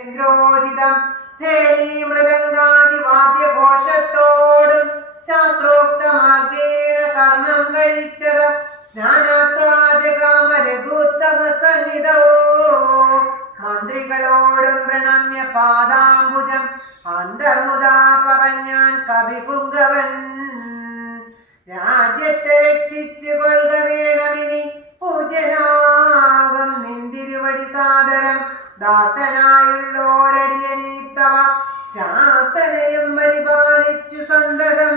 ോചിതം മൃദംഗാദി വാദ്യഘോഷത്തോടും ശാസ്ത്രോക്ത കർമ്മം കഴിച്ചത്. മന്ത്രികളോടും പ്രണമ്യ പാദാംബുജം അന്തർമുദാ പറഞ്ഞാൻ കവിപുങ്കവൻ. രാജ്യത്തെ രക്ഷിച്ചു കൊള്ളുക വേണമിനി. പൂജനാകും നിന്തിരുവടി സാദരം. ദാസനായുള്ളോരടിയനീത്തവ ശാസനയും പരിപാലിച്ചു സന്തതം.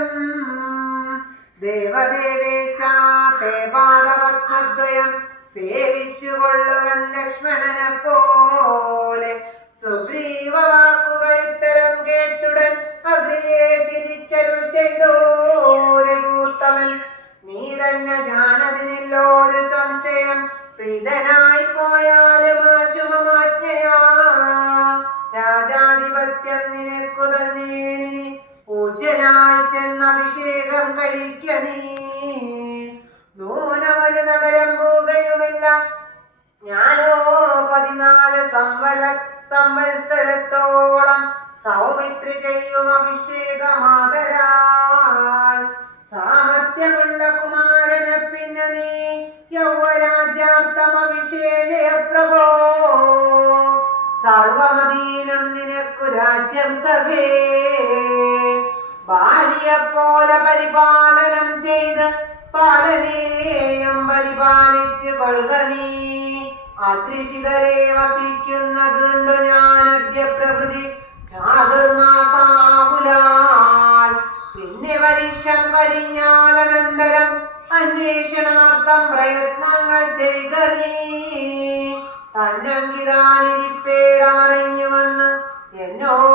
ദേവദേവേശ തേപാദപത്മദ്വയം സേവിച്ചു കൊള്ളുവൻ ലക്ഷ്മണനെ പോലെ. സുഗ്രീവ വാക്കുകൾ ഇത്തരം കേട്ടുടൻ അഗ്രിയെ ചിരിച്ചരു ചെയ്തോരൂത്തമൻ നീ തന്നെ ജാനതിനില്ലോ ഒരു സംശയം പ്രീതനായി പോയാലും രാജാധിപത്യം നിനക്കു തന്നേനി പൂജനായി ചെന്ന് അഭിഷേകം കഴിക്ക നീ. നൂനമൊരു നഗരം പോകയുമില്ല. ഞാനോ പതിനാല് സംവല സംവത്സരത്തോളം സൗമിത്രി ചെയ്യും അഭിഷേകമാതരാൽ. സാമർത്ഥ്യമുള്ള കുമാരനെ പിന്നെ നീ യൗവരാജ്യാർത്ഥം സർവമതീനം നിനക്കു രാജ്യം സഭേ. ഭാര്യ പോലെ പരിപാലനം ചെയ്ത് പാലനേയം പരിപാലിച്ച് കൊള്ളുക നീ. അത്രിശിഖരെ വസിക്കുന്നതുണ്ടു ഞാൻ അദ്യ ചാതുർമാസാകുലാൽ പിന്നെ വരിഷം കരിഞ്ഞാലനന്തരം അന്വേഷണാർത്ഥം പ്രയത്നങ്ങൾ ചെയ്യുക നീ. തന്നങ്കിതാനിരിപ്പേടമറിഞ്ഞു വന്ന് എന്നോ